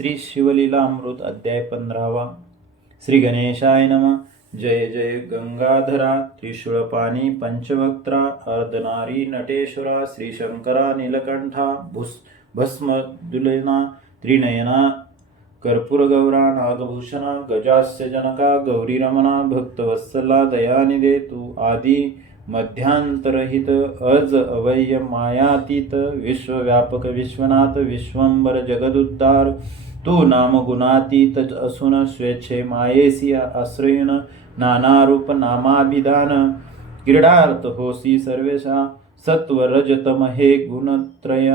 श्री शिवलीला अमृत अध्याय 15. श्री गणेशाय नमः. जय जय गंगाधरा त्रिशूळपाणी पंचवक्त्रा अर्धनारी नटेश्वरा श्री शंकरा नीलकंठा भस्मदुलेना त्रिनयना कर्पूरगौरा नागभूषणा गजास्य जनका गौरीरमणा भक्तवत्सला दयानिधे तू आदि मध्यांतरहित अज अवय्य मायातीत विश्वव्यापक विश्वनाथ विश्वंबर जगदुद्धार तू नाम गुणातीत असून स्वेच्छे मायेसी आश्रयुन नानारूप नामाभिधान क्रीडार्थ होसी सर्वेशा सत्व रजतम हे गुणत्रय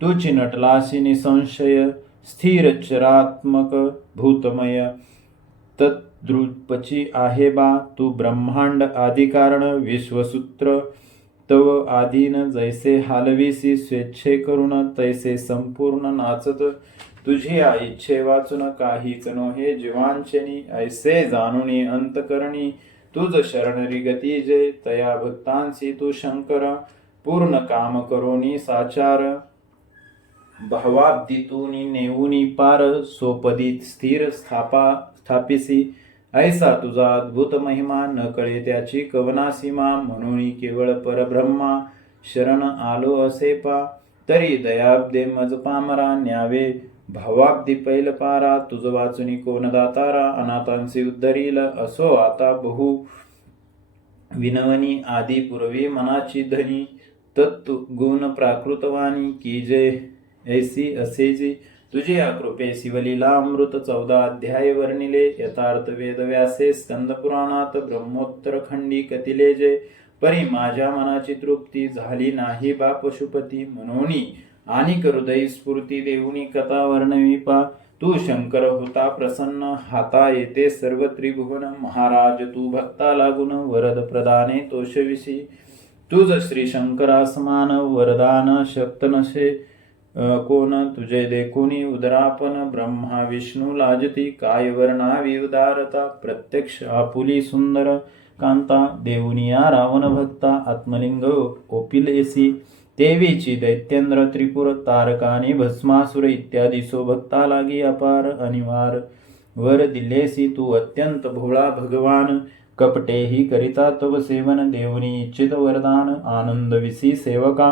तुची नटलासी निसंशय स्थिर चरात्मक भूतमय तद्रूपची आहे बा तू ब्रह्मांड आदिकारण विश्वसूत्र तव आदीन जैसे हालविसी स्वेच्छे करून तैसे संपूर्ण नाचत तुझी इच्छे वाचून काहीच नोहे जीवांचनी ऐसे जाणुनी अंतकरणी तुझ शरणरी गती जे तया भक्तांसी तू शंकर पूर्ण काम करोनी साचार भावाब्दीतूनी नेऊनी पार सोपदी स्थिर स्थापिसी ऐसा तुझा अद्भुत महिमा न कळे त्याची कवना सीमा म्हणून केवळ परब्रह्मा शरण आलो असे पा तरी दयाब्दे मज पामरा न्यावे भावाब्दी पैल पारा तुझ वाचुनी कोण दातारा अनाथांसी उद्धरील असो आता बहु विनवनी आदी पूर्वी मनाची धनी तत्तु गुण प्राकृतवाणी की जे ऐसी असेजी तुझी कृपे शिवलीला अमृत 14 अध्याय वर्णिले यथार्थ वेद व्यासे स्कंद पुराणात ब्रह्मोत्तर खंडी कथिले जे परी माझ्या मनाची तृप्ती झाली नाही बा पशुपती म्हणूनी आणि हृदय स्फूर्ती देऊनी कथा वर्णवी पा तू शंकर होता प्रसन्न हाता येते सर्व त्रिभुवन महाराज तू भक्ता लागून वरद प्रदाने तोषविशी तुझ श्री शंकरा समान वरदान शक्त नसे कोण तुझे देखुनी उदरापन ब्रह्मा विष्णू लाजती काय वर्णावी उदारता प्रत्यक्ष आपुली सुंदर कांता देऊनिया रावण भक्ता आत्मलिंग ओपिलेसी देवीची दैत्येंद्र त्रिपुर तारकानी भस्मासुर इत्यादी सो भक्ता लागी अपार अनिवार वर दिलेसी तू अत्यंत भोळा भगवान कपटेही करिता तव सेवन देवनी इच्छित वरदान आनंद विसी सेवका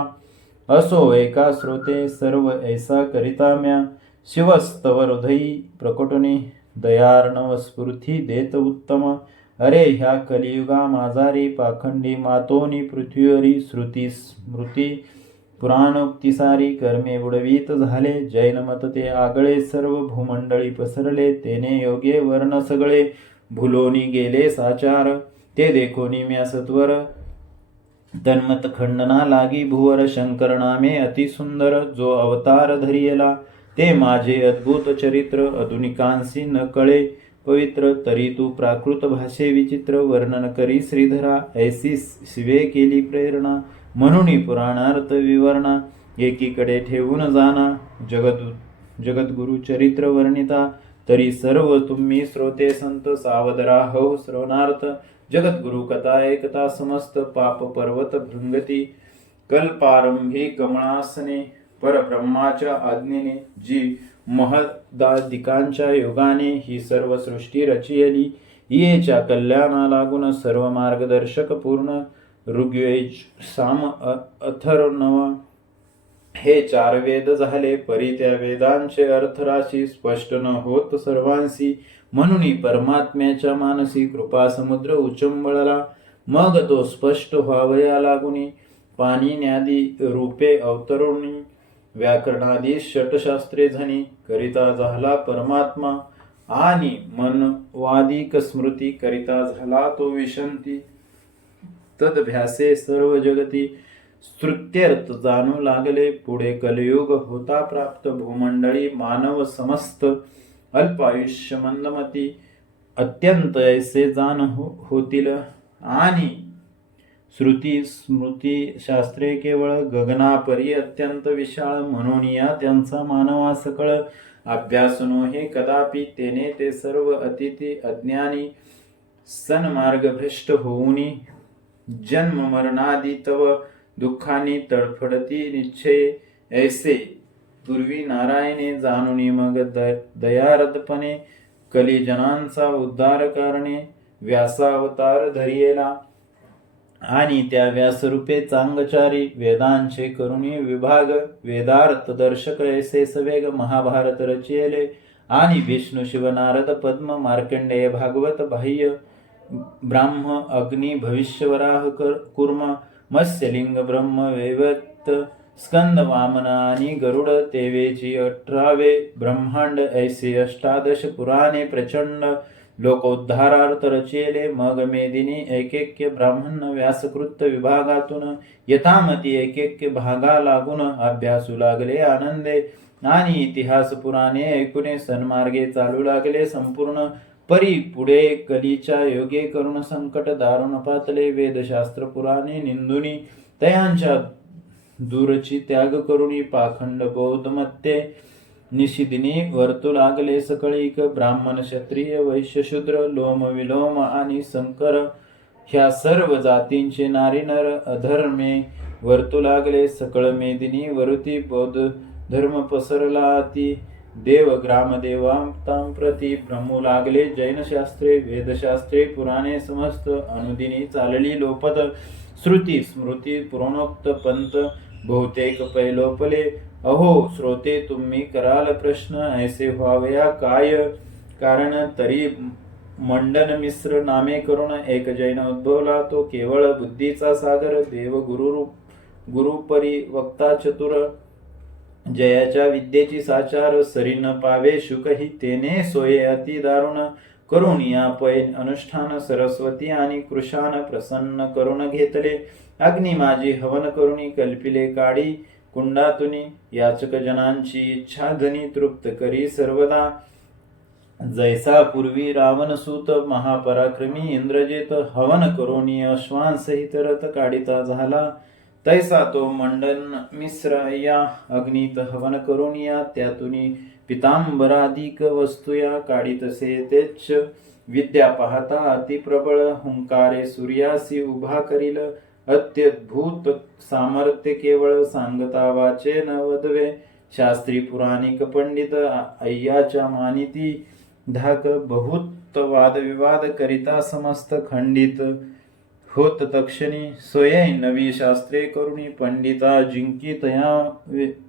असो एका श्रोते सर्व ऐसा करिता म्या शिवस्तव हृदयी प्रकटुनी दयार्णव स्फूर्ती देत उत्तम अरे ह्या कलियुगा माझारी पाखंडी मातोनी पृथ्वीवरी श्रुती स्मृती पुराणोक्तिसारी कर्मे बुडवीत झाले जैन मत ते आगळे सर्व भूमंडळी पसरले तेने योगे वर्ण सगळे भुलोनी गेले साचार ते देखोनी म्या सत्वर तन्मत खंडना लागी भुवर शंकर नामे अतिसुंदर जो अवतार धरियला ते माझे अद्भुत चरित्र आधुनिकांसी न कळे पवित्र तरी तू प्राकृत भाषे विचित्र वर्णन करी श्रीधरा ऐसी शिवे केली प्रेरणा म्हणून पुराणार्थ विवरणा एकीकडे ठेवून जाना जगद्गुरु चरित्र वर्णिता तरी सर्व तुम्ही श्रोते संत सावध राहो श्रवणार्थ जगद्गुरु कथा एकता समस्त पाप पर्वत भृंगती कल्पारंभी कमळासने परब्रह्माच्या आज्ञेने जी महदादिकांच्या योगाने ही सर्व सृष्टी रचियली येच्या कल्याणा लागून सर्व मार्गदर्शक पूर्ण ऋग्वेद साम अथर्वणव हे 4 वेद झाले परी त्या वेदांचे अर्थराशी स्पष्ट न होत सर्वांसी म्हणून परमात्म्याच्या मानसी कृपा समुद्र उचंबळला मग तो स्पष्ट व्हावया लागुनी पाणी न्यादी रूपे अवतरुणी व्याकरणादी षटशास्त्रे झनी करिता झाला परमात्मा आणि मनवादिक स्मृती करिता झाला तो विशंती तद्भ्यासे सर्व जगती स्तुत्यर्थ जाणू लागले पुढे कलियुग होता प्राप्त भूमंडळी मानव समस्त अल्पायुष्य मंदमती अत्यंत ऐसे जाण होतील आणि श्रुती स्मृती शास्त्रे केवळ गगनापरी अत्यंत विशाळ म्हणून या त्यांचा मानवा सकळ अभ्यास नोहे कदापि तेने ते सर्व अतिथी अज्ञानी सन्मार्ग भ्रष्ट होऊनी जन्म मरणादी तव दुःखानी तडफडती निश्चय ऐसे पूर्वी नारायणे जाणुनी मग दयारदपणे कलिजनांचा उद्धार करणे व्यासावतार धरियेला आणि त्या व्यासरूपे चांगचारी वेदांचे करुणी विभाग वेदार्थ दर्शक ऐसे सवेग महाभारत रचियले आणि विष्णू शिव नारद पद्म मार्कंडेय भागवत बाह्य ब्राह्म अग्नी भविष्यवराह कुर्म मत्स्यलिंग ब्रह्म वैवत स्कंद वामन आणि गरुड तेवेची 18 ब्रह्मांड ऐसे 18 पुराणे प्रचंड लोकोद्धारार्थ रचिले मग मेदिनी ऐकेक्य ब्राह्मण व्यासकृत विभागातून यथामती ऐकेक्य भागा लागून अभ्यासू लागले आनंदे आणि इतिहास पुराणे ऐकुने सन्मार्गे चालू लागले संपूर्ण परी पुढे कलीच्या योगे करुण संकट दारुण पातले वेदशास्त्र पुराणे निंदुनी तयांच्या दूरची त्याग करुणी पाखंड बौद्ध मत्ते निशिदिनी वर्तू लागले सकळीक ब्राह्मण क्षत्रिय वैश्य शूद्र लोम विलोम आणि संकर ह्या सर्व जातींचे नारी नर अधर्मे वर्तू लागले सकळ मेदिनी वरुती बौद्ध धर्म पसरला ती देव ग्रामदेवांतां प्रती भ्रमू लागले जैनशास्त्रे वेदशास्त्रे पुराणे समस्त अनुदिनी चालली लोपत श्रुती स्मृती पुराणोक्त पंत बहुतेक पैलोपले अहो श्रोते तुम्ही कराल प्रश्न ऐसे व्हावया काय कारण तरी मंडन मिश्र नामे करून एक जैन उद्भवला तो केवळ बुद्धीचा सागर देव गुरुपरी वक्ता चतुर जयाच्या विद्येची साचार सरी न पावे शुकही तेने सोये अति दारुण करून या पैन अनुष्ठान सरस्वती आणि कृशान प्रसन्न करून घेतले अग्नी माझी हवन करुणी कल्पिले काडी कुंडातुनी याचक जनांची इच्छा धनी तृप्त करी सर्वदा जैसा पूर्वी रावणसूत महापराक्रमी इंद्रजित हवन करुणी अश्वांसहित रथ काढिता झाला तैसा तो मंडन मिश्र या अग्नीत हवन करून या त्यातुनी पितांबराधिक वस्तुया काढितसे तेच विद्या पाहता अतिप्रबळ हुंकारे सूर्यासी उभा करील अत्यद्भुत सामर्थ्य केवळ सांगता वाचे न वदवे शास्त्री पुराणिक पंडित अय्याच्या मानिती धाक बहुत वादविवाद करिता समस्त खंडित होत तक्षणी सोये नवी शास्त्रे करुणी पंडिता जिंकी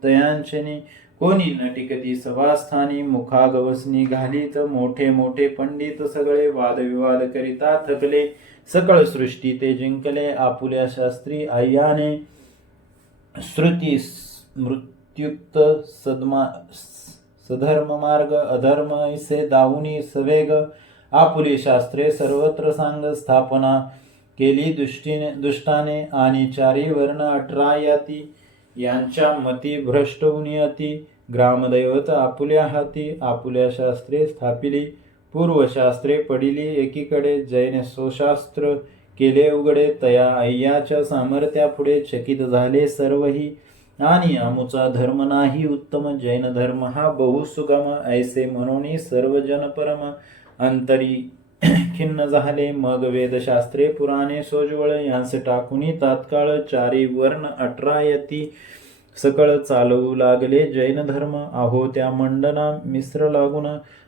तयांचनी कोणी नटिकती सभास्थानी मुखागवसनी घालीत मोठे मोठे पंडित सगळे वादविवाद करिता थकले सकळ सृष्टी ते जिंकले आपुल्या शास्त्री आय्याने श्रुती स्मृत्युक्त सधर्म मार्ग अधर्म ऐसे दावुनी सवेग आपुली शास्त्रे सर्वत्र सांग स्थापना केली दुष्टाने आणि चारी वर्ण 18 याती यांच्या मती भ्रष्ट होऊन अति ग्रामदैवत आपुल्या हाती आपुल्या शास्त्रे स्थापिली पूर्वशास्त्रे पडिली एकीकडे जैन सोशास्त्र केले उघडे तया अय्याच्या सामर्थ्यापुढे चकित झाले सर्वही आणि आमुचा धर्म नाही उत्तम जैन धर्म हा बहुसुगम ऐसे म्हणून सर्वजन परम अंतरी खिन्न झाले मग वेदशास्त्रे पुराणे सोजवळ यांस टाकुनी तात्काळ चारी वर्ण 18 यती सकळ चालवू लागले जैन धर्म अहो त्या मंडना मिश्र लागून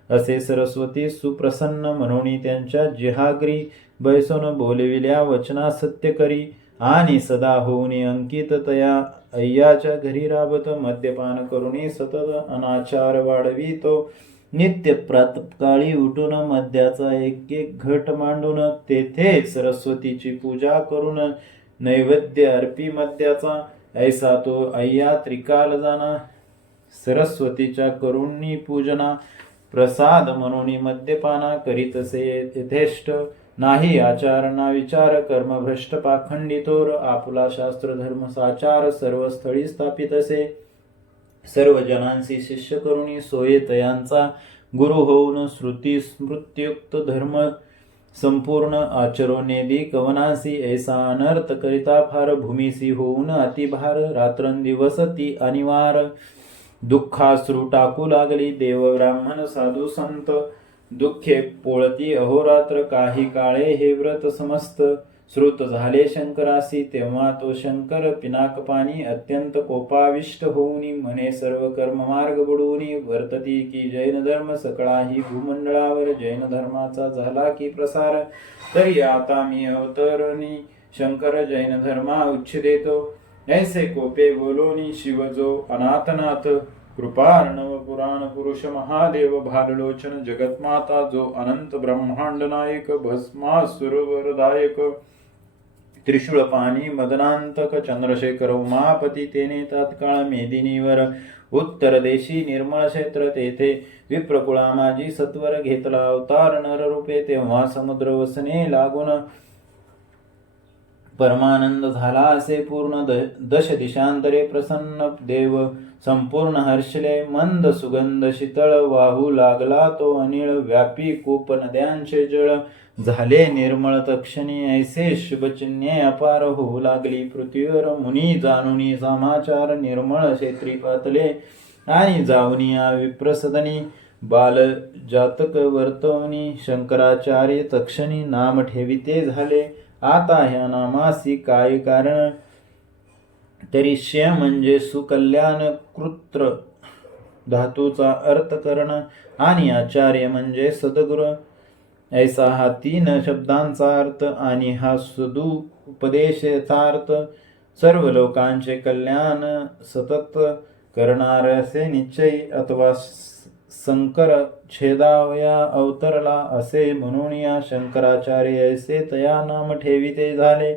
असे सरस्वती सुप्रसन्न म्हणून त्यांच्या जिहाग्री बैसून बोलविल्या वचना सत्य करी आणि सदा होऊन अंकित तया अय्याच्या घरी राबत मद्यपान करुणी सतत अनाचार वाढवितो नित्य प्रातकाळी उठून मद्याचा एक एक घट मांडून तेथे सरस्वतीची पूजा करून नैवेद्य अर्पी मद्याचा ऐसा तो अय्या त्रिकाल जाना सरस्वतीच्या करुणी पूजना प्रसाद म्हणून मद्यपाना करीतसे यथेष्ट नाही आचार ना विचार कर्मभ्रष्ट पाखंडितोर आपुला शास्त्र धर्म साचार सर्व स्थळी स्थापित असे सर्व जनांशी शिष्य करुणी सोये तयांचा गुरु होऊन श्रुती स्मृत्युक्त धर्म संपूर्ण आचरोनेदी कवनासी ऐसा अनर्थ करिता फार भूमीसी होऊन अतिभार रात्रंदिवस ती अनिवार दुःखाश्रू टाकू लागली देव ब्राह्मण साधू संत दुःखे पोळती अहोरात्र काही काळे हे व्रत समस्त श्रुत झाले शंकरासी तेव्हा तो शंकर पिनाकपाणी अत्यंत कोपाविष्ट होऊनी म्हणे सर्व कर्म मार्ग बुडवूनी वर्तती की जैन धर्म सकळाही भूमंडळावर जैन धर्माचा झाला की प्रसार तरी आता मी अवतरणी शंकर जैन धर्मा उच्छिदेतो ऐसे कोपे बोलोनी शिव जो अनाथनाथ कृपार्णव पुराण पुरुष महादेव भाललोचन जगतमाता जो अनंत ब्रह्मांड नायक भस्मासुर वरदायक त्रिशूळ पाणी मदनांतक चंद्रशेखर उमापती तेने तात्काळ मेदिनीवर उत्तर देशी निर्मळ क्षेत्र तेथे विप्रकुळा माझी सत्वर घेतला अवतार नररूपे तेव्हा समुद्र वसने लागून परमानंद झाला असे पूर्ण दश दिशांतरे प्रसन्न देव संपूर्ण हर्षले मंद सुगंध शीतळ वाहू लागला तो अनिळ व्यापी कूप नद्यांचे जळ झाले निर्मळ तक्षणी ऐसे शुभचिन्हे अपार होऊ लागली पृथ्वीवर मुनी जाणुनी समाचार निर्मळ क्षेत्री पातले आणि जाऊनिया विप्रसदनी बाल जातक वर्तवनी शंकराचार्य तक्षणी नाम ठेविते झाले आता ह्या नामासी काय कारण तरी श्य म्हणजे सुकल्याण कृत्र धातूचा अर्थ करण आणि आचार्य म्हणजे सद्गुरू ऐसा हा 3 शब्दांचा अर्थ आणि हा सदुपदेशाचा अर्थ सर्व लोकांचे कल्याण सतत करणार असे निश्चय अथवा शंकर छेदावया अवतरला असे म्हणून या शंकराचार्य ऐसे तया नाम ठेविते झाले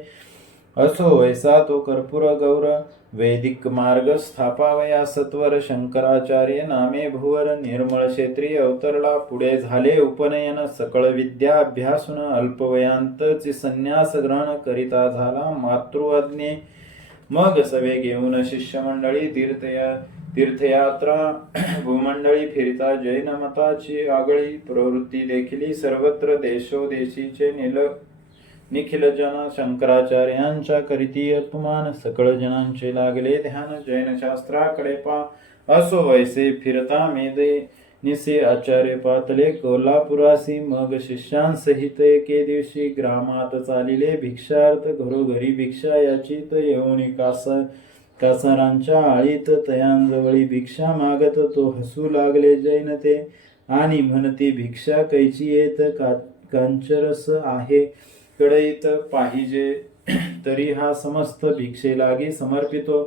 असो ऐसा तो कर्पूर गौर वैदिक मार्ग स्थापावया सत्वर शंकराचार्य नामे भुवर निर्मळ क्षेत्री अवतरला पुढे झाले उपनयन सकळ विद्या अभ्यासून अल्पवयांतची संन्यास ग्रहण करिता झाला मातृआज्ञे मग सवे घेऊन शिष्यमंडळी तीर्थयात्रा भूमंडळी फिरता जैन मताची आगळी प्रवृत्ती देखील सर्वत्र देशोदेशीचे निखिल जन शंकराचार्यांच्या करीती अपमान सकळ जनांचे लागले ध्यान जैन शास्त्राकडे पा असो ऐसे फिरता मेदे निसे आचार्य पातले कोल्हापुरासी मग शिष्यांसहित एके दिवशी ग्रामात चालिले भिक्षार्थ घरोघरी भिक्षा याचित येऊन कासारांच्या आळीत तयांजवळी भिक्षा मागत तो हसू लागले जैन ते आणि म्हणती भिक्षा कैची येत कांचरस आहे कडईत पाहिजे तरी हा समस्त भिक्षे लागी समर्पितो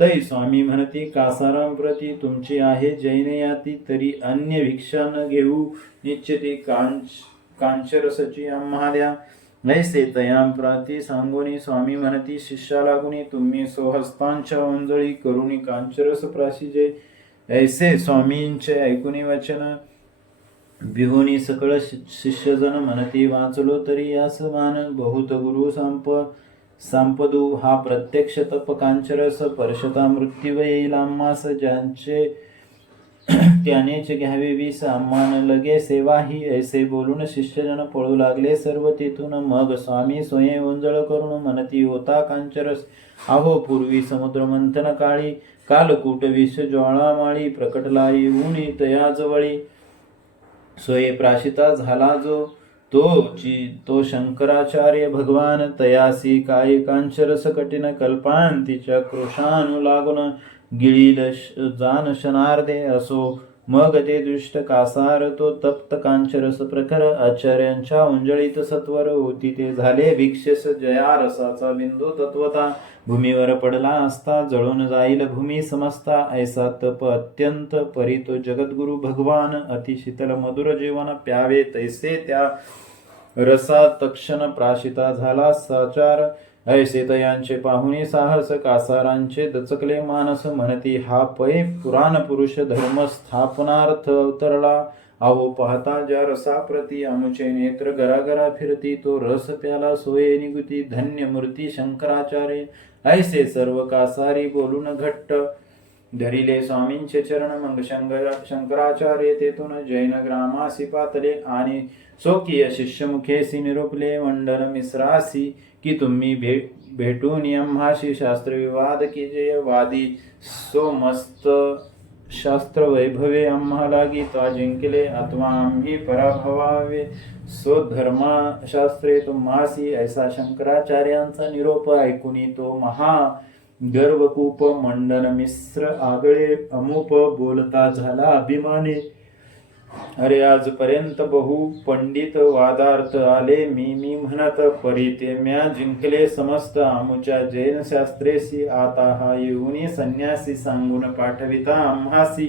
तै स्वामी म्हणती कासाराम प्रती तुमची आहे जैन याती तरी अन्य भिक्षा न घेऊ निश्चिती कांचरसची आम्हा द्या ऐसे तयां प्राती सांगोनी स्वामी म्हणती शिष्या लागुनी तुम्ही सोहस्तांच्या ओंजळी करुणी कांचरस प्राशिजे ऐसे स्वामींचे ऐकुनी वचन बिहोनी सकळ शिष्यजन म्हणती वाचलो तरी यास मान बहुत गुरु संपदू हा प्रत्यक्ष तप कांचरस परशता मृत्यू येईल आम्हास ज्यांचे त्यानेच घ्यावे वीस आम्हान लगे सेवाही ऐसे बोलून शिष्यजन पळू लागले सर्व तेथून मग स्वामी स्वयं ओंजळ करून म्हणती होता कांचरस अहो पूर्वी समुद्र मंथन काळी कालकूट विष ज्वाळामाळी प्रकटलाई ऊनी तयाजवळी स्वये प्राशिता झाला जो तो शंकराचार्य भगवान तयासी काय कांचरस कठीण कल्पांतीच्या क्रोशानु लागून गिळील जान शनार्दे असो मग ते दृष्ट कासार तो तप्त कांचरस प्रखर आचार्यांच्या उंजळीत सत्वर होती ते झाले भिक्षेस जया रसाचा बिंदू तत्वता भूमीवर पडला असता जळून जाईल भूमी समजता ऐसा तप अत्यंत परी तो जगद्गुरु भगवान अतिशीतल मधुर जीवन प्यावे तैसे त्या रसा तक्षण प्राशिता झाला साचार ऐसे तयांचे पाहुणे साहस कासारांचे दचकले मानस म्हणती हा पै पुराण पुरुष धर्म स्थापनार्थ अवतरला अहो पाहता ज्या रसाप्रती आमचे नेत्र गरागरा फिरती तो रस प्याला सोये निगुती धन्य मूर्ती शंकराचार्य ऐसे सर्व कासारी बोलून घट्ट धरिले स्वामींचे चरण मग शंकराचार्य तेथून जैन ग्रामासी पातले आणि स्वकीय शिष्यमुखेसी निरोपले मंडल मिश्रासी की तुम्ही भेटून आम्हाशी शास्त्रविवाद कीजे वादी सो मस्त शास्त्र वैभवे आम्हा लागी ता जिंकले अथवा आम्ही पराभवावे स्वधर्माशास्त्रे तुम्हासी ऐसा शंकराचार्यांचा निरोप ऐकुनी तो महा गर्वकूप मंडन मिश्र आगळे अमुप बोलता झाला अभिमाने. अरे आजपर्यंत बहु पंडित वादार्थ आले मी म्हणत परी ते म्या जिंकले समस्त आमुच्या जैन शास्त्रेसी आता हा येऊनी संन्यासी सांगून पाठविता आम्हासी.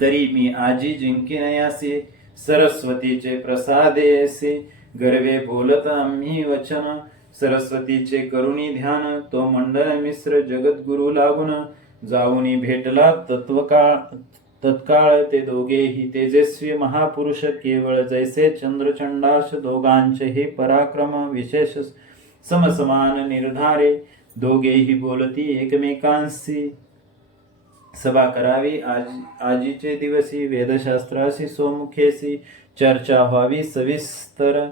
तरी मी आजी जिंकिनयासी सरस्वतीचे प्रसादेसी गर्वे बोलत आम्ही वचन. सरस्वतीचे करुणी ध्यान तो मंडळ मिश्र जगद्गुरु लागून जाऊनी भेटला तत्काळ ते दोघेही तेजस्वी महापुरुष केवळ जैसे चंद्रचंडाश दोघांचे हे पराक्रम विशेष समसमान निर्धारे. दोघेही बोलती एकमेकांशी सभा करावी आजीचे दिवसी वेदशास्त्राशी सोमुखेसी चर्चा व्हावी सविस्तर.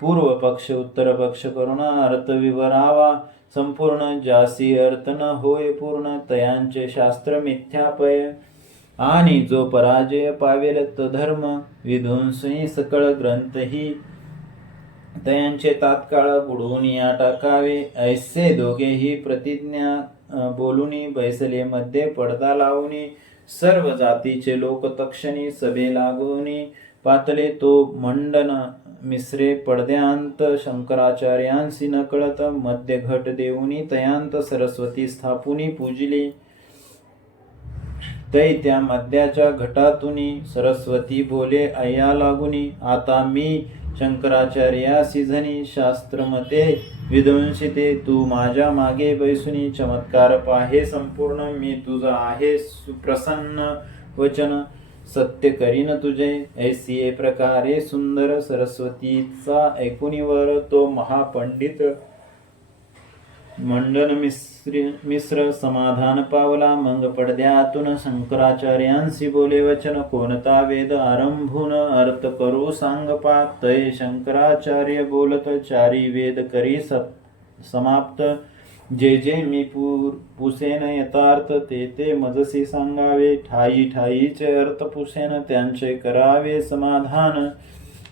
पूर्व पक्ष उत्तर पक्ष करून अर्थ विवरावा संपूर्ण ज्यासी अर्थ न होय पूर्ण तयांचे शास्त्र मिथ्यापय. आणि जो पराजय पावेल धर्म विध्वंसी सकळ ग्रंथही तयांचे तात्काळ बुडवून या टाकावे. ऐसे दोघेही प्रतिज्ञा बोलुनी बैसले मध्ये पडदा लावूनी सर्व जातीचे लोक तक्षणी सभे लागूनी पातले तो मंडन मिश्रे पडद्यांत शंकराचार्यांसी नकळत मध्य घट देऊनी तयांत सरस्वती स्थापुनी पूजली. तै त्या मध्याच्या घटातुनी सरस्वती बोले अय्या लागुनी आता मी शंकराचार्यासी झनी शास्त्रमते विध्वंसिते तू माझ्या मागे बैसुनी चमत्कार पाहे संपूर्ण मी तुझा आहे सुप्रसन्न वचन सत्य करीन तुझे. ऐसी प्रकारे सुंदर सरस्वतीचा ऐकुनीवर तो महापंडित मंडन मिश्र समाधान पावला. मग पडद्यातून शंकराचार्यांशी बोले वचन कोणता वेद आरंभून अर्थ करू सांग पात. तै शंकराचार्य बोलत चारी वेद करी समाप्त. जे जे मी पुसेन यथार्थ ते मजसी सांगावे. ठाई ठाईचे अर्थ पुसेन त्यांचे करावे समाधान.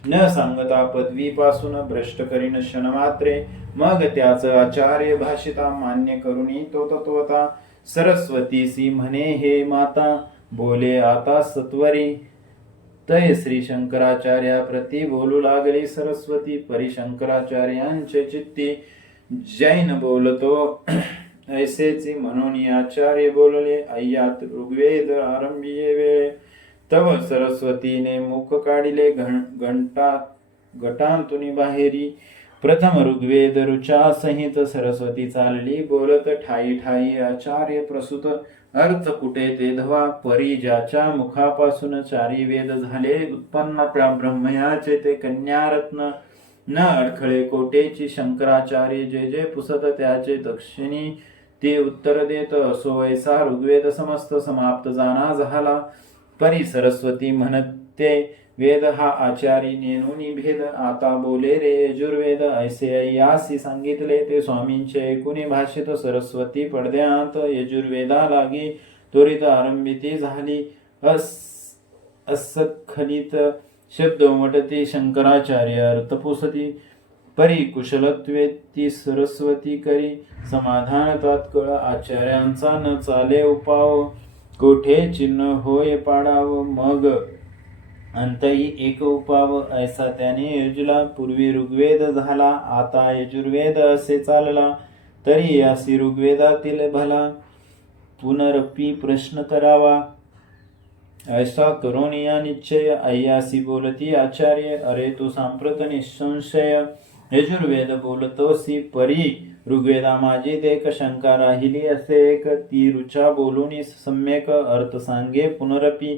न सांगता पदवीपासून भ्रष्ट करीन क्षणमात्रे. मग त्याच आचार्य भाषिता मान्य करुनी तो तत्वता. सरस्वतीसी म्हणे हे माता बोले आता सत्वरी. तय श्री शंकराचार्या प्रती बोलू लागली सरस्वती. परी शंकराचार्यांचे चित्ती जैन बोलतो ऐसेची म्हणून आचार्य बोलले. अय्यात ऋग्वेद आरंभिये वेळे तव सरस्वतीने मुख काढिले गटांतुनी बाहेरी. प्रथम ऋग्वेद ऋचा संहित सरस्वती चालली बोलत ठाई ठाई आचार्य प्रसूत. अर्थ कुठे ते धवा परी ज्याच्या मुखापासून चारी वेद झाले उत्पन्न त्या ब्रह्मयाचे ते कन्यारत्न. न अडखळे कोटेची शंकराचार्य जे जे पुसत त्याचे दक्षिणी ते उत्तर देत. असो वैसा ऋग्वेद समस्त समाप्त जाणा झाला. परी सरस्वती म्हणते वेद हा आचारी नेनुनी भेद. आता बोले रे यजुर्वेद ऐसे यासी सांगितले ते स्वामींचे ऐकुनी भाषित. सरस्वती पडद्यांत यजुर्वेदा लागी त्वरित आरंभिती झाली. अस्खलित शब्द उमटती शंकराचार्य अर्थ पुसती. परी कुशलत्वे ती सरस्वती करी समाधान तात्काळ. आचार्यांचा न चाले उपाव कोठे चिन्ह होय पाडाव. मग अंतही एक उपाव ऐसा त्याने योजला. पूर्वी ऋग्वेद झाला आता यजुर्वेद असे चालला. तरी यासी ऋग्वेदातील भला पुनरपी प्रश्न करावा. ऐसा करून या निश्चय अय्यासी बोलती आचार्य. अरे तू सांप्रत निसंशय यजुर्वेद बोलतोसी. परी ऋग्वेदा माझी देख शंका राहिली असे एक. ती ऋचा बोलून सम्यक अर्थ सांगे पुनरपी.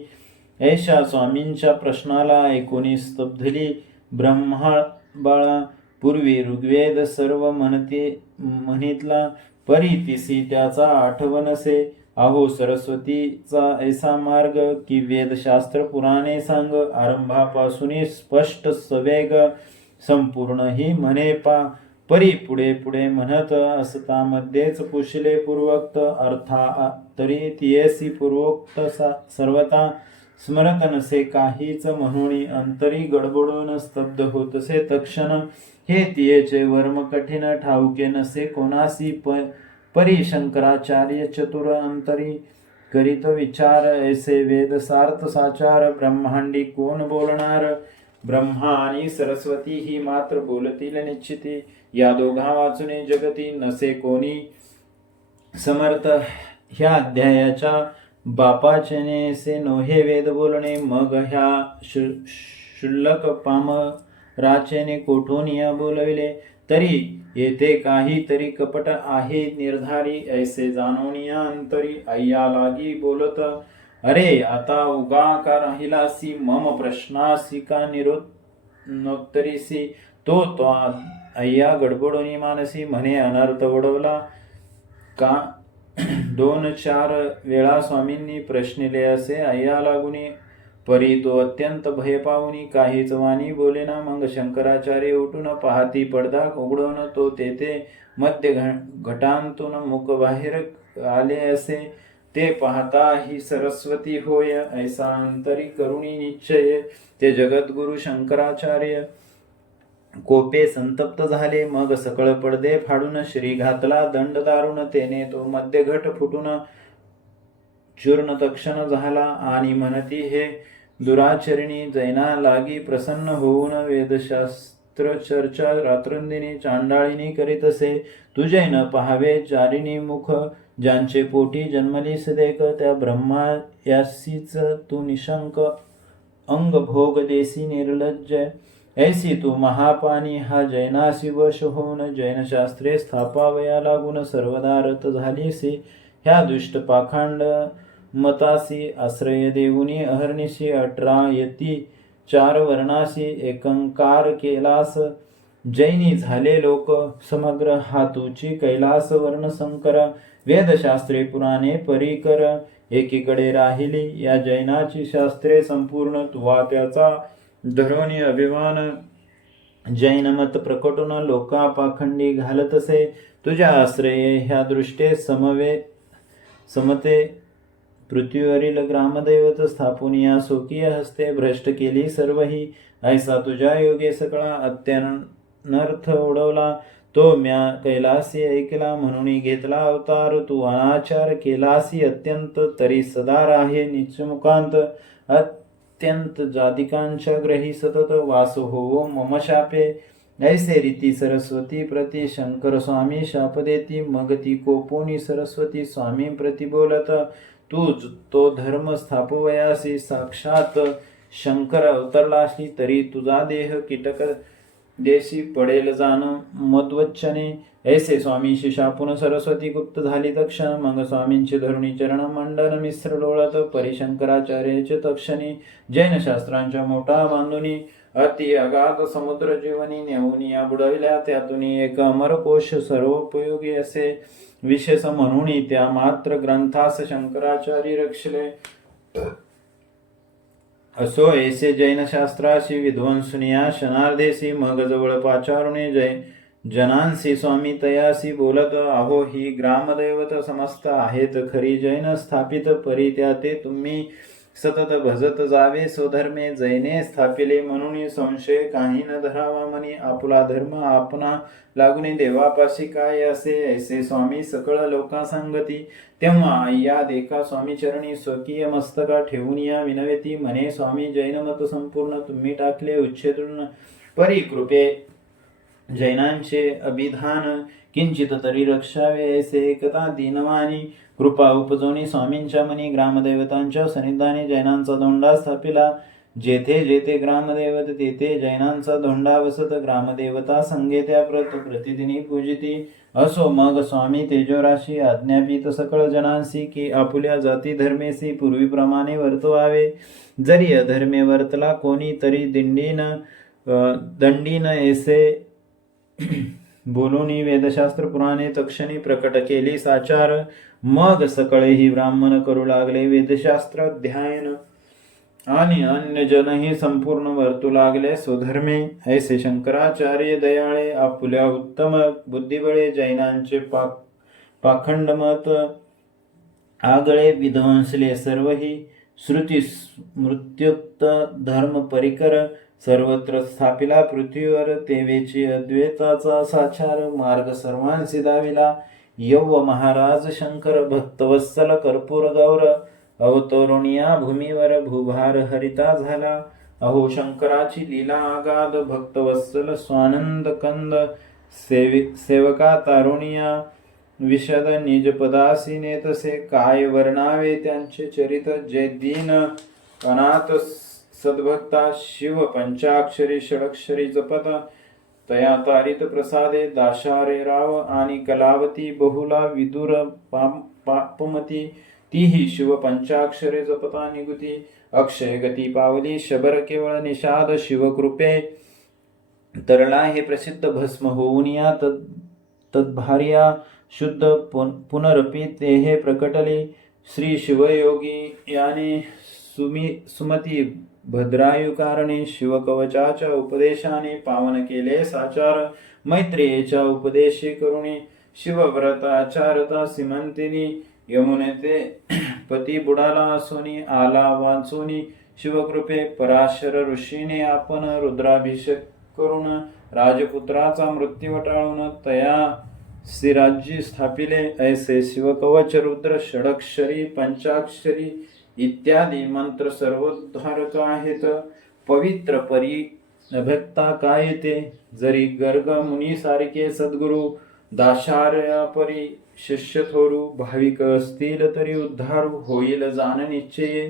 ऐशा स्वामींच्या प्रश्नाला ऐकून स्तब्धली ब्रह्मबाळा. पूर्वी ऋग्वेद सर्व म्हणितला परी तिसी त्याचा आठवणसे. अहो सरस्वतीचा ऐसा मार्ग की वेदशास्त्र पुराणे सांग. आरंभापासून स्पष्ट सवेग संपूर्ण ही म्हणे पा. परी पुढे पुढे म्हणत असता मध्येच पुशले पूर्वोक्त अर्था तरी तियेसी पूर्वोक्त सर्वता स्मरत नसे काहीच म्हणून अंतरी गडबडून स्तब्ध होतसे तक्षण हे तियेचे वर्म कठीण ठाऊके नसे कोणासी परी शंकराचार्य चतुर अंतरी करीत विचार ऐसे वेद सार्थ साचार ब्रह्मांडी कोण बोलणार ब्रह्मा आणि सरस्वती ही मात्र बोलतील निश्चिती या दोघा वाचुने जगती नसे कोणी समर्थ ह्या अध्यायाच्या बापाचेने नोहे वेद बोलणे मग ह्या शुल्लक पामराचेने कोठून या बोलविले तरी येथे काहीतरी कपट आहे निर्धारी ऐसे जाणून या अंतरी अय्या लागी बोलत अरे आता उगा का राहिलासी मम प्रश्नासी का नोत्तरीसी तो अय्या गडबडोनी मानसी म्हणे अनर्थ वडवला का 2-4 वेळा स्वामींनी प्रश्निले असे अय्या लागुनी परी तो अत्यंत भय पाहुनी काहीच वाणी बोलेना मग शंकराचार्य उठून पाहती पडदा उघडून तो तेथे मध्य घटांतून मुख बाहेर आले असे ते पाहता ही सरस्वती होय ऐसा अंतरी करुणी निश्चय ते जगद्गुरु शंकराचार्य कोपे संतप्त झाले मग सकळ पडदे फाडून श्री घातला दंड दारुण तेने तो मध्य घट फुटून चूर्ण तक्षण झाला आणि म्हणती हे दुराचरणी जैना लागी प्रसन्न होऊन वेदशास्त्र चर्चा रात्रंदिनी चांडाळीनी करीत असे तुझे न पाहावे चारिणी मुख ज्यांचे पोटी जन्मलीस देख त्या ब्रह्मा यासीच तू निशंक अंग भोग देसी निर्लज्ज ऐसी तू महापानी हा जैनासी वश होऊन जैनशास्त्रे स्थापावया लागून सर्वदा रत झालीसी ह्या दुष्ट पाखांड मतासी आश्रय देऊनी अहर्निशी 18 यती 4 वर्णासी एकंकार केलास जैनी झाले लोक समग्र हातूची कैलास वर्ण संकर वेदशास्त्रे पुराणे परिकर एकीकडे राहिली या जैनाची शास्त्रे संपूर्ण तुवा त्याचा धरोनी अभिमान जैनमत प्रकटून लोका पाखंडी घालतसे तुझ्या आश्रये ह्या दृष्टे समते पृथ्वीवरील ग्रामदैवत स्थापून या स्वकीय हस्ते भ्रष्ट केली सर्वही ऐसा तुझ्या योगे सकळा अत्यनर्थ उडवला तो म्या कैलासी ऐकला म्हणून घेतला अवतार तू अनाचार केलासी अत्यंत तरी सदा राहे निचमुकांत अत्यंत जादिकांच्या ग्रही सतत वास होवो मम शापे ऐसे रीती सरस्वती प्रति शंकर स्वामी शाप देती मग ती कोपोनी सरस्वती स्वामी प्रति बोलत तूच तो धर्म स्थापवयासी साक्षात शंकर अवतरलासी तरी तुझा देह कीटक देशी पडेल जाण मद्वच्चने ऐसे स्वामीशी शापून सरस्वती गुप्त झाली तक्षण मग स्वामींचे धरुणी चरण मंडन मिश्र डोळत परिशंकराचार्याचे तक्षणी जैन शास्त्रांच्या मोठा बांधुनी अति अगाध समुद्र जीवनी नेऊन या बुडविल्या त्यातून एक अमरकोश सर्वोपयोगी असे विशेष म्हणून त्या मात्र ग्रंथास शंकराचार्य रक्षले असो ऐसे जैनशास्त्राशी विद्वंसुनिया शनार्देसी मग जवळ पाचारुणे जनांसी स्वामी तयासी बोलत आहो ही ग्रामदैवत समस्त आहेत खरी जैन स्थापित परी त्या ते तुम्ही सतत भजत जावे स्वधर्मे जैने स्थापिले म्हणून संशय काही न धरावा म्हणे आपुला धर्म आपणा लागुने देवापाशी काय असे ऐसे स्वामी सकळ लोका सांगती तेव्हा अय्या देखा स्वामी चरणी स्वकीय मस्तका ठेवून या विनवेती म्हणे स्वामी जैनमत संपूर्ण तुम्ही टाकले उच्छेदून परी कृपे जैनांचे अभिधान किंचित तरी रक्षावे ऐसे एकता दीनवाणी कृपा उपजवणी स्वामींच्या मनी ग्रामदैवतांच्या सन्निधानी जैनांचा धोंडा स्थापिला जेथे जेथे ग्रामदैवत तेथे जैनांचा धोंडा वसत ग्रामदेवता संगे त्या प्रतिदिनी पूजिती असो मग स्वामी तेजोराशी आज्ञापित सकळ जनांसी की आपुल्या जाती धर्मेसी पूर्वीप्रमाणे वर्तवावे जरी अधर्मे वर्तला कोणी तरी दंडीन ऐसे बोलूनी वेदशास्त्र पुराणे तक्षणी प्रकट केली साचार मग सकळेही ब्राह्मण करू लागले वेदशास्त्र अध्ययन आणि अन्य जनही संपूर्ण वर्तू लागले स्वधर्मे. ऐसे शंकराचार्य दयाळे आपुल्या उत्तम बुद्धिबळे जैनांचे पाखंड मत आगळे विध्वंसले सर्वही. श्रुती स्मृत्युक्त धर्म परिकर सर्वत्र स्थापिला पृथ्वीवर. तेवेची अद्वैताचा साचार मार्ग सर्वांसी दाविला. यव्व महाराज शंकर भक्तवत्सल कर्पूर गौर अवतरुणिया भूमीवर भूभार हरिता झाला. अहो शंकराची लीला आगाध भक्तवत्सल स्वानंद कंद सेवका तारुणिया विशद निज पदासी नेतसे. काय वर्णावे त्यांचे चरित जे दीन अनाथ सद्भक्ता शिव पंचाक्षरी षडक्षरी जपत. तया तारित प्रसादे दाशारे राव आणि कलावती बहुला विदुर पापमती. तीही शिव पंचाक्षरे जपता निगुती. अक्षय गती पावली शबर केवळ निषाद शिवकृपे. तरला हे प्रसिद्ध भस्म होऊन या तद्भार्या शुद्ध पुनरपी तेहे प्रकटले. श्री शिवयोगी याने सुमती भद्रायु कारणे शिवकवचाच्या उपदेशाने पावन केले साचार. मैत्रेयीच्या उपदेशे करुणी शिवव्रताचारता सीमंतिनी. यमुनेते पती बुडाला असोनी आला वाचोनी. शिवकृपे पराशर ऋषीने आपण रुद्राभिषेक करून राजपुत्राचा मृत्यू टाळून तया श्रीराज्य स्थापिले. ऐसे शिवकवच रुद्र षडक्षरी पंचाक्षरी इत्यादी मंत्र सर्वोद्धारक आहेत. पवित्र परी अभक्ता काय ते. जरी गर्ग मुनी सारखे सद्गुरु दाशार्या परी शिष्य थोरू. भाविक असतील तरी उद्धार होईल जाण निश्चये.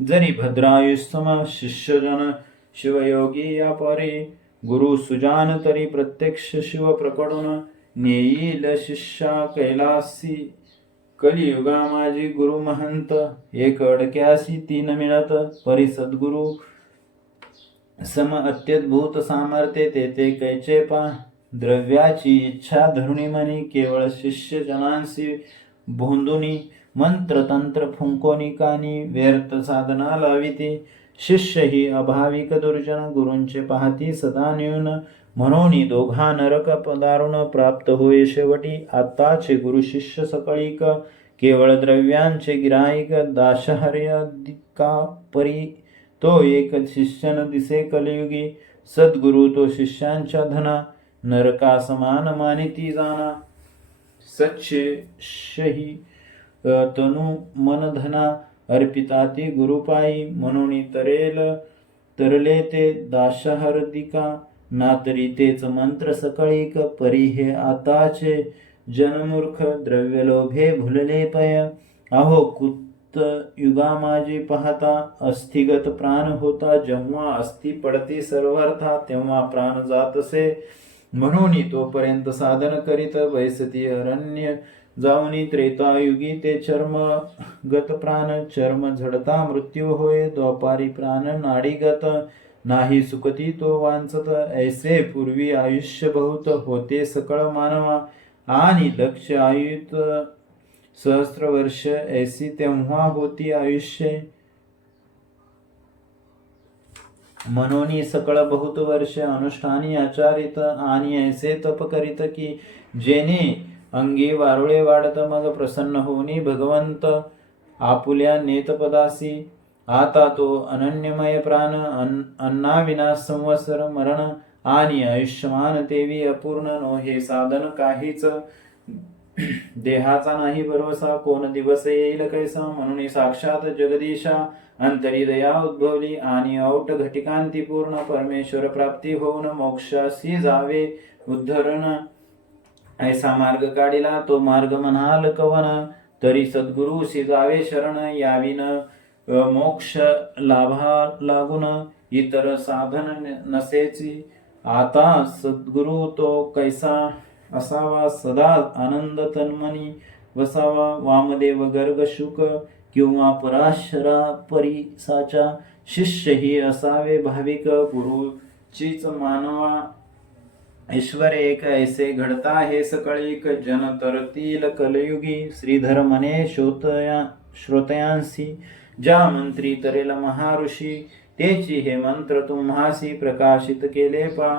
जरी भद्रायुष्यम शिष्यजन शिवयोगी या परी. गुरु सुजान तरी प्रत्यक्ष शिव प्रकडून. नेईल शिष्या कैलासी कलियुगा माझी गुरु महंत. एक अडक्यासी तीन मिळत परी सद्गुरु. सम अत्यद्भुत सामर्थ्य ते कैचे पा. द्रव्याची इच्छा धरुणी मनी केवळ शिष्य जनांसी भोंदुनी. मंत्र तंत्र फुंकोनी कानी व्यर्थ साधना लाविती. शिष्य ही अभाविक दुर्जन गुरूंचे पाहती सदा न्यून. म्हणून दोघा नरक पदारुण प्राप्त होय शेवटी. आताचे गुरु शिष्य सकळीक केवळ द्रव्यांचे गिराईक. दाशहर्यादिका परी तो एक शिष्यन दिसे कलियुगी. सद्गुरु तो शिष्यांच्या धना नरका समान मानिती जाना. सच्छिष्यही तनु मन धना अर्पिताती गुरुपायी. म्हणून तरले ते दाशहर्दिका नातरी तेच मंत्र सकळीक. परी हे आताचे जनमूर्ख द्रव्यलोभे भुलले पय. अहो कुत युगा माझी पाहता अस्थिगत प्राण होता. जेव्हा अस्थि पडती सर्वार्था तेव्हा प्राण जातसे. म्हणून तोपर्यंत साधन करीत वैसती अरण्य जाऊनी. त्रेतायुगी ते चर्म गत प्राण चर्म झडता मृत्यू होय. द्वापारी प्राण नाडीगत नाही सुखती तो वांचत. ऐसे पूर्वी आयुष्य बहुत होते सकळ मानवा. आणि लक्ष आयुत सहस्त्र वर्ष ऐसी तेव्हा होती आयुष्य. म्हणून सकळ बहुत वर्ष अनुष्ठानी आचारित. आणि ऐसे तप करीत की जेने अंगी वारुळे वाढत. मग प्रसन्न होनी भगवंत आपुल्या नेतपदासी. आता तो अनन्यमय प्राण अन्नाविना संवत्सर मरण. आणि आयुष्यमान तेवी अपूर्ण नो हे साधन काहीच. देहाचा नाही भरोसा कोण दिवस येईल कैसा. म्हणून साक्षात जगदीशा अंतरी दया उद्भवली. आणि औट घटिकांती पूर्ण परमेश्वर प्राप्ती होऊन मोक्षासी जावे उद्धरण. ऐसा मार्ग काढिला तो मार्ग म्हणाल कवन. तरी सद्गुरुसी जावे शरण याविन मोक्ष लाभा लागून. इतर साधन नसेची. आता सद्गुरु तो कैसा असावा. सदा आनंद तन्मनी वसावा. वामदेव गर्ग शुक किंवा पराशरा परिसाचा. शिष्य ही असावे भाविक गुरुचीच मानवा. ईश्वर एक ऐसे घडता हे सकळीक. जन तरतील कलयुगी. श्रीधर मने श्रोतयांसी ज्या मंत्री तरेल महाऋषी तेची हे मंत्र तुम्हासी प्रकाशित केले पा.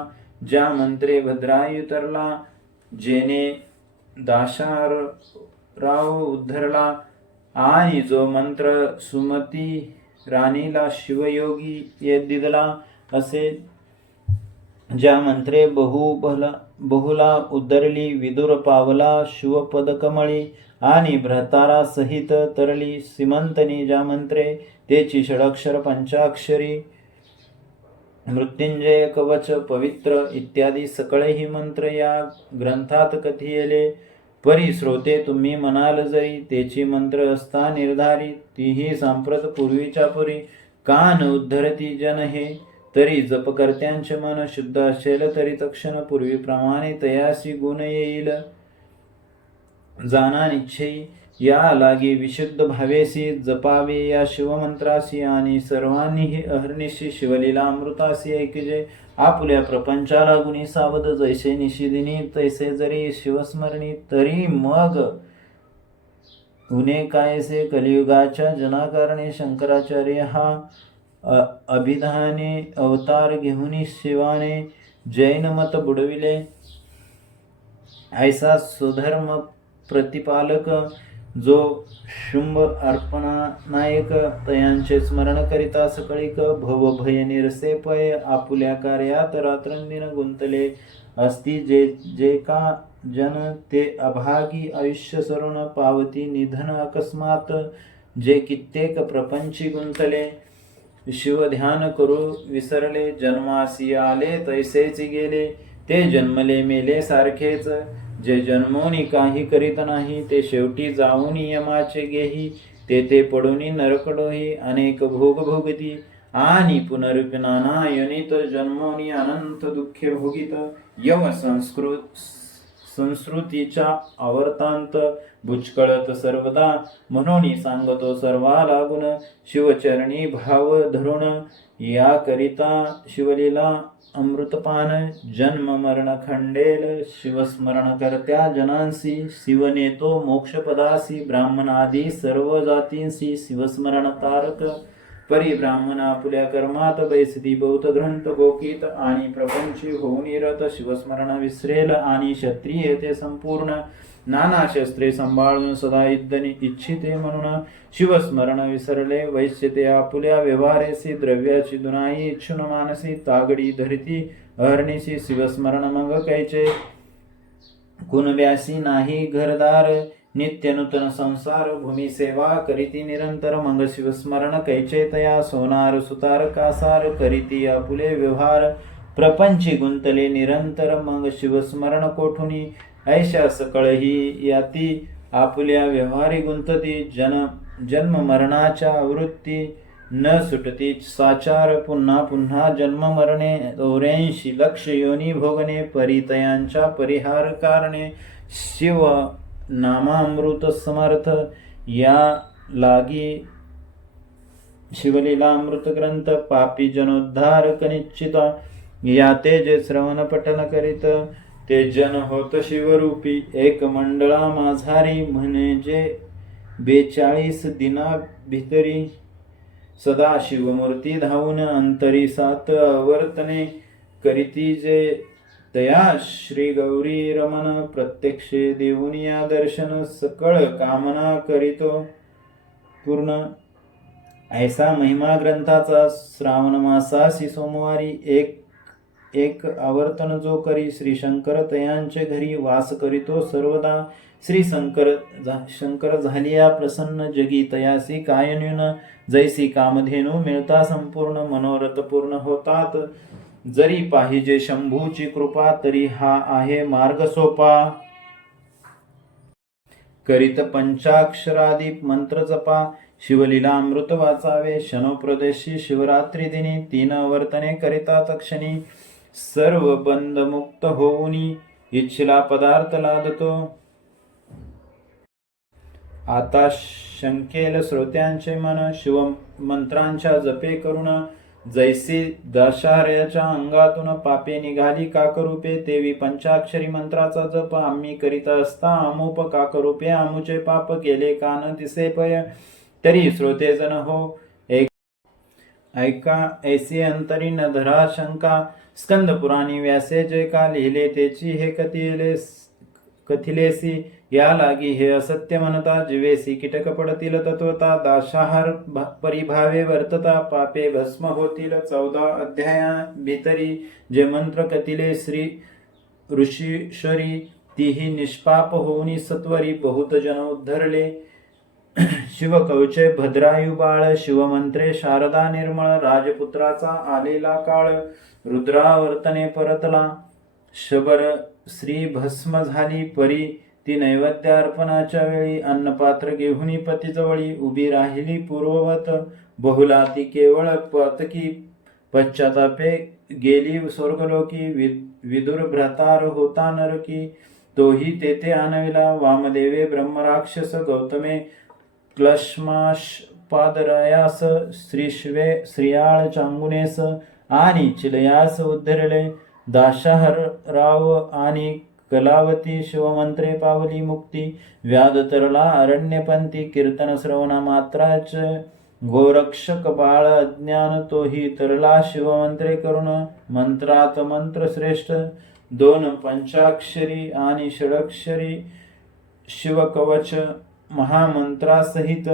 ज्या मंत्रे भद्रायू तरला जेने दाशार राव उद्धरला. आणि जो मंत्र सुमती राणीला शिवयोगी दिदला असे. ज्या मंत्रे बहुला उद्धरली विदुर पावला शिवपद कमळी. आणि भ्रतारा सहित तरली सीमंतनी ज्या मंत्रे तेची षडक्षर पंचाक्षरी मृत्युंजय कवच पवित्र इत्यादी सकळेही मंत्र या ग्रंथात कथियले. परी श्रोते तुम्ही म्हणाल जरी तेची मंत्र असता निर्धारी. तीही सांप्रत पूर्वीच्या परी कान उद्धरती जन हे. तरी जपकर्त्यांचे मन शुद्ध असेल तरी तक्षण पूर्वीप्रमाणे तयासी गुण येईल. जाना निश्चयी या लागी विशुद्ध भावेसी जपावे या शिवमंत्रासी. आणि सर्वांनीही अहर्निशी शिवलीला अमृतासी ऐकजे. आपुल्या प्रपंचाला गुणी सावध जैसे निशिदिनी तैसे जरी शिवस्मरणी. तरी मग उने कायसे कलियुगाच्या जनाकारणे शंकराचार्य हा अभिधाने अवतार घेऊन शिवाने जैन मत बुडविले. ऐसा सुधर्म प्रतिपालक जो शुंभ अर्पणा नायक तयांचे स्मरण करिता सकळीक भवभय निरसे पय. आपुल्या कार्यात रात्रंदिन गुंतले असती जे का जन ते अभागी आयुष्य सरुण पावती निधन अकस्मात. जे कित्येक प्रपंची गुंतले शिवध्यान करू विसरले. जन्मासी आले तैसेच गेले ते जन्मले मेले सारखेच. जे जन्मोनी काही करीत नाही ते शेवटी जाऊन यमाचे गेही. ते पडून नरकडोही अनेक भोग भोगती. आणि पुनर्नाना योनीत जन्मोनी अनंत दुःखे भोगित. यम संस्कृतीच्या आवर्तांत बुचकळत सर्वदा. म्हणून सांगतो सर्वा लागून शिवचरणी भाव धरून. या करिता शिवलीला अमृतपान जन्म मरण खंडेल. शिवस्मरण करत्या जनांसी शिवनेतो मोक्षपदासी. ब्राह्मणादी सर्व जातींसी शिवस्मरण तारक. परी ब्राह्मण आपुल्या कर्मात बैसती बहुत ग्रंथ गोकीत. आणि प्रपंची होऊन रत शिवस्मरण विसरेल. आणि क्षत्रिय ते संपूर्ण नाना शस्त्रे सांभाळून सदा युद्धनी इच्छिते म्हणून शिवस्मरण विसरले. वैश्य ते आपुल्या व्यवहारेसी द्रव्याची दुनाई इच्छुन मानसी. तागडी धरती अहर्निशी शिवस्मरण मग कैचे. कुणब्यासी नाही घरदार नित्य नूतन संसार. भूमी सेवा करीती निरंतर मग शिवस्मरण कैचे तया. सोनार सुतार कासार करीती आपुले व्यवहार. प्रपंची गुंतले निरंतर मग शिवस्मरण कोठुनी. ऐशा सकळही याती आपुल्या व्यवहारी गुंतती. जन्म मरणाच्या आवृत्ती न सुटती साचार. पुन्हा पुन्हा जन्म मरणे 84 लक्ष योनी भोगणे. परितयांच्या परिहार कारणे शिव नामामृत समर्थ. या लागी शिवलीला अमृत ग्रंथ पापी जनोद्धारक निश्चिता. या ते जे श्रवण पठन करीत ते जन होत शिवरूपी. एक मंडळा माझारी म्हणजे 42 दिना भितरी. सदा शिवमूर्ती धावून अंतरी 7 अवर्तने करीती जे. तया श्री गौरी रमण प्रत्यक्षे देऊन या दर्शन. सकळ कामना करीतो पूर्ण. ऐसा महिमा ग्रंथाचा श्रावण मासासी सोमवारी एक आवर्तन जो करी. श्री शंकर तयांचे घरी वास करीतो सर्वदा. श्री शंकर झालिया प्रसन्न जगी तयासी काय न्यून. जैसी कामधेनू मिळता संपूर्ण मनोरथ पूर्ण होतात. जरी पाहिजे शंभूची कृपा तरी हा आहे मार्ग सोपा. करीत पंचाक्षरादी मंत्र जपा. शिवलीला अमृत वाचावे शनोप्रदेशी शिवरात्री दिनी. 3 वर्तने करिता तक्षणी. सर्व बंध मुक्त होऊनी इच्छिला पदार्थ लादतो. आता शंकेल श्रोत्यांचे मन शिव मंत्रांच्या जपे करून. जैसी दशार्याच्या अंगातून पापे निघाली काकरूपे. तेवी पंचाक्षरी मंत्राचा जप आम्ही करीत असता अमूप काकरूपे. आमुचे पाप गेले कान दिसे पय. तरी श्रोतेजन हो ऐका ऐसी अंतरी न धरा शंका स्कंद पुराणी व्यासे जे का लिहिले तेची हे कथिलेसी या लागी हे असत्य म्हणता जीवेसी कीटक पडतील तत्वता दाशाहार परिभावे वर्तता पापे भस्म होतील 14 अध्याया भीतरी जे मंत्र कथिले श्री ऋषीश्वरी तीही निष्पाप होऊनी सत्वरी बहुत जन उद्धरले शिवकवचे भद्रायु बाळ शिवमंत्रे शारदा निर्मळ राजपुत्राचा आलेला काळ रुद्रावर्तने परतला शबर श्री भस्म झाली परी ती नैवेद्य अर्पणाच्या वेळी अन्नपात्र घेऊन पतीजवळी उभी राहिली पूर्ववत बहुला ती केवळ पतकी पश्चातापे गेली स्वर्गलोकी विदुर भ्रातार होता नरकी तोही तेथे आणविला वामदेवे ब्रह्मराक्षस गौतमे क्लश्माश पादरायास श्रीशिवे श्रियाळ चांगुनेस आणि चिलयास उद्धरले दाशाहराव आणि कलावती शिवमंत्रे पावली मुक्ती व्याध तरला अरण्यपंथी कीर्तन श्रवणा मात्राच गोरक्षक बाळ अज्ञान तोही तरला शिवमंत्रे करुण मंत्रात मंत्र श्रेष्ठ 2 पंचाक्षरी आणि षडक्षरी शिवकवच महामंत्रासहित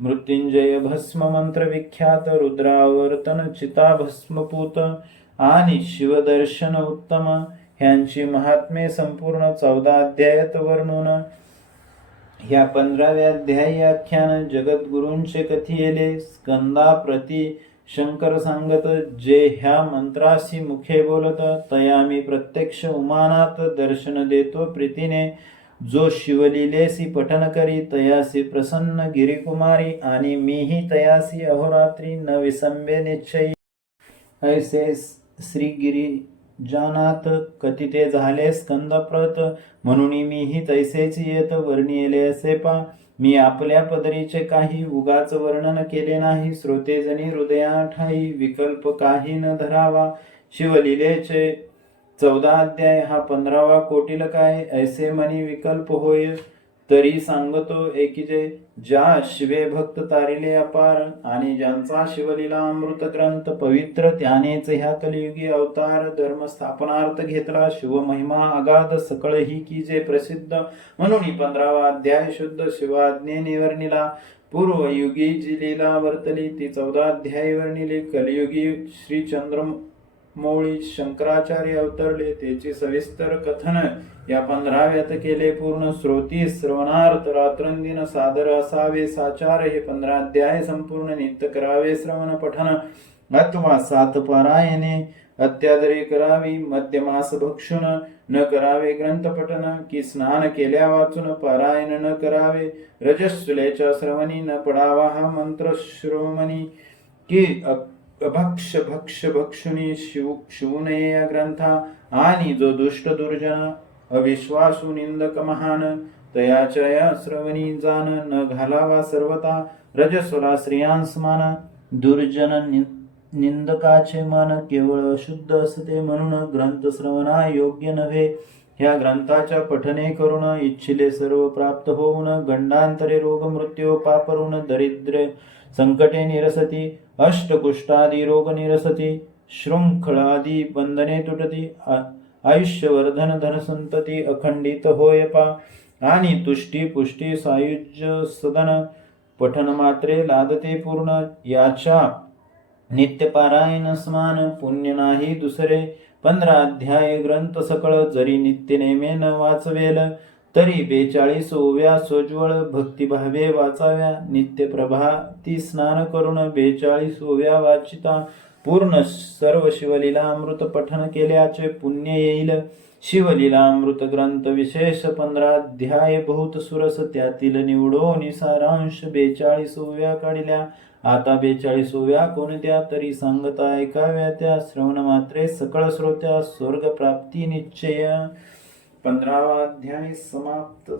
मृत्युंजय भस्म मंत्र विख्यात रुद्रावर्तन चिता भस्मपूत आणि शिवदर्शन उत्तम ह्यांची महात्मे संपूर्ण 14 अध्यायात वर्णन ह्या 15व्या अध्यायी आख्यान जगद्गुरूंचे कथियेले स्कंदा प्रती शंकर सांगत जे ह्या मंत्रासी मुखे बोलत तया मी प्रत्यक्ष उमानात दर्शन देतो प्रीतीने जो शिवलीलेसी पठन करी तयासी प्रसन्न गिरिकुमारी आणि मीही तयासी अहोरात्री न विसंबे निश्चयी ऐसे श्रीगिरिजानात कथिते झाले स्कंदप्रत म्हणून मीही तैसेच येत वर्णिले असे पा मी आपल्या पदरीचे काही उगाच वर्णन केले नाही श्रोतेजनी हृदया ठाई विकल्प काही न धरावा शिवलीलेचे 14 अध्याय हा 15वा कोटील काय ऐसे मनी विकल्प होय तरी सांगतो एकीजे ज्या शिवे भक्त तारिले अपार आणि ज्यांचा शिवलीला अमृत ग्रंथ पवित्र त्यानेच ह्या कलियुगी अवतार धर्म स्थापनार्थ घेतला शिव महिमा अगाध सकळ ही की जे प्रसिद्ध म्हणून 15वा अध्याय शुद्ध शिवाज्ञेने वर्णिला पूर्वयुगी जी लीला वर्तली ती 14 अध्याय वर्णिली कलियुगी श्री चंद्रमौळी शंकराचार्य अवतरले त्याची सविस्तर कथन या 15व्यात केले पूर्ण श्रोती श्रवणार्थ रात्रंदिन सादर असावे साचार हे 15 अध्याय संपूर्ण नित्य करावे श्रवण पठन अथवा 7 पारायणे अत्यादरी करावी मध्यमास भक्षुन न करावे ग्रंथ पठन की स्नान केल्या वाचून पारायण न करावे रजस्वलेच्या श्रवणी न पडावा हा मंत्र श्रोमणी की अभक्ष भक्ष भक्षुनी शिवनये या ग्रंथा आणि जो दुष्ट दुर्जन अविश्वासू निंदक महान तयाच्या या श्रवणी जान न घालावा सर्वता रजस्वला स्त्रियांसमान दुर्जन निंदकाचे मन केवळ अशुद्ध असते म्हणून ग्रंथ श्रवणा योग्य नव्हे ह्या ग्रंथाच्या पठने करून इच्छिले सर्व प्राप्त होऊन गंडांतरे रोग मृत्यू पापरून दरिद्र संकटे निरसती अष्टकुष्ठादी रोग निरसती शृंखलादी बंधने तुटती आयुष्यवर्धन धनसंतती अखंडित होय पा आणि तुष्टी पुष्टी सायुज्य सदन पठन मात्रे लादते पूर्ण याच्या नित्य पारायण स्मान पुण्य नाही दुसरे 15 अध्याय ग्रंथ सकळ जरी नित्य नेमे न वाचवेल तरी 42व्या सोज्वळ भक्तिभावे वाचाव्या नित्य प्रभाती स्नान करून 42व्या वाचिता पूर्ण सर्व शिवलीला अमृत पठन केल्याचे पुण्य येईल शिवलीला अमृत ग्रंथ विशेष 15 अध्याय बहुत सुरस त्यातील निवडोनी सारांश 42व्या काढल्या आता 42व्या कोणत्या तरी सांगता ऐकाव्या त्या श्रवण मात्रे सकळ श्रोत्या स्वर्ग प्राप्ती निश्चय 15वा अध्याय समाप्त